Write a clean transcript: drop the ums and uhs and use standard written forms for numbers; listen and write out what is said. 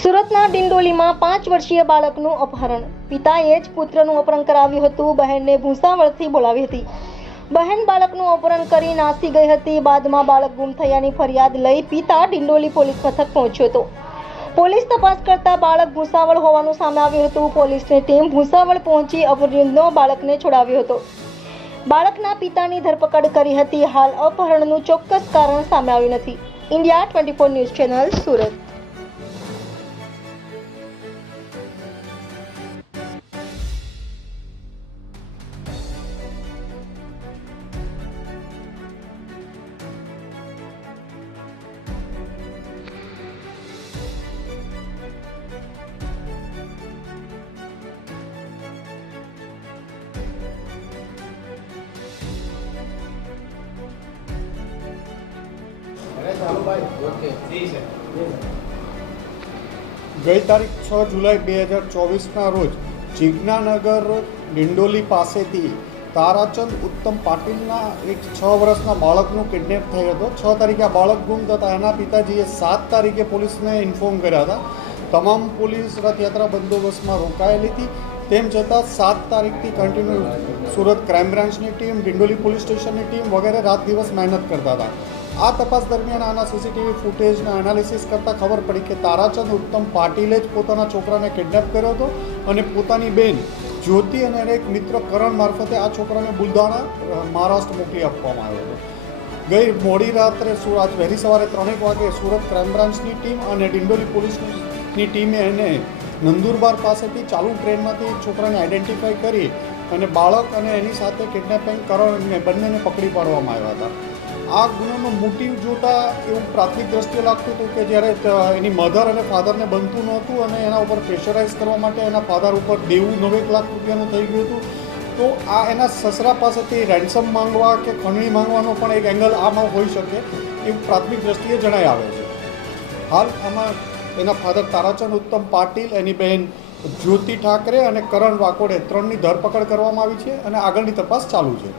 સુરતના ડિંડોલીમાં 5 વર્ષીય બાળકનું અપહરણ. પિતાએ જ પુત્રનું અપહરણ કરાવ્યું હતું. બહેનને ભૂસાવળથી બોલાવી હતી. બહેન બાળકનું અપહરણ કરી નાસી ગઈ હતી. બાદમાં બાળક ગુમ થયાની ફરિયાદ લઈ પિતા ડિંડોલી પોલીસ મથક પહોંચ્યો હતો. પોલીસ તપાસ કરતા બાળક ભૂસાવળ હોવાનું સામે આવ્યું હતું. પોલીસની ટીમ ભૂસાવળ પહોંચી અપહૃતનો બાળકને છોડાવ્યો હતો. બાળકના પિતાની ધરપકડ કરી હતી. હાલ અપહરણનું ચોક્કસ કારણ સામે આવ્યું નથી. India 24 news channel, Surat. ગઈ તારીખ 6 જુલાઈ 2024ના રોજ જિજ્ઞાનગર ડિંડોલી પાસેથી તારાચંદ ઉત્તમ પાટીલના એક 6 વર્ષના બાળકનું કિડનેપ થયો હતો. 6 તારીખે આ બાળક ગુમ થતા એના પિતાજીએ 7 તારીખે પોલીસને ઇન્ફોર્મ કર્યા હતા. તમામ પોલીસ રથયાત્રા બંદોબસ્તમાં રોકાયેલી હતી. તેમ છતાં 7 તારીખથી કન્ટિન્યુ સુરત ક્રાઇમ બ્રાન્ચની ટીમ, ડિંડોલી પોલીસ સ્ટેશનની ટીમ વગેરે રાત દિવસ મહેનત કરતા હતા. આ તપાસ દરમિયાન આના સીસીટીવી ફૂટેજના એનાલિસિસ કરતાં ખબર પડી કે તારાચંદ ઉત્તમ પાટીલે જ પોતાના છોકરાને કિડનેપ કર્યો હતો અને પોતાની બેન જ્યોતિ અને એક મિત્ર કરણ મારફતે આ છોકરાને બુલધાણા મહારાષ્ટ્ર મોકલી આપવામાં આવ્યો હતો. ગઈ મોડી રાત્રે આજ વહેલી સવારે 3 વાગે સુરત ક્રાઇમ બ્રાન્ચની ટીમ અને ડિંડોલી પોલીસની ટીમે એને નંદુરબાર પાસેથી ચાલુ ટ્રેનમાંથી છોકરાને આઈડેન્ટિફાઈ કરી અને બાળક અને એની સાથે કિડનેપિંગ કરણને બંનેને પકડી પાડવામાં આવ્યા હતા. આ ગુનાનો મોટિવ જોતા એવું પ્રાથમિક દ્રષ્ટિએ લાગતું હતું કે જ્યારે એની મધર અને ફાધરને બનતું નહોતું અને એના ઉપર પ્રેશરાઇઝ કરવા માટે એના ફાધર ઉપર દેવું 9 લાખ રૂપિયાનું થઈ ગયું હતું, તો આ એના સસરા પાસેથી રેન્સમ માંગવા કે ખંડણી માંગવાનો પણ એક એંગલ આમાં હોઈ શકે એવું પ્રાથમિક દ્રષ્ટિએ જણાઈ આવે છે. હાલ આમાં એના ફાધર તારાચંદ ઉત્તમ પાટીલ, એની બહેન જ્યોતિ ઠાકરે અને કરણ વાકોડે 3ની ધરપકડ કરવામાં આવી છે અને આગળની તપાસ ચાલુ છે.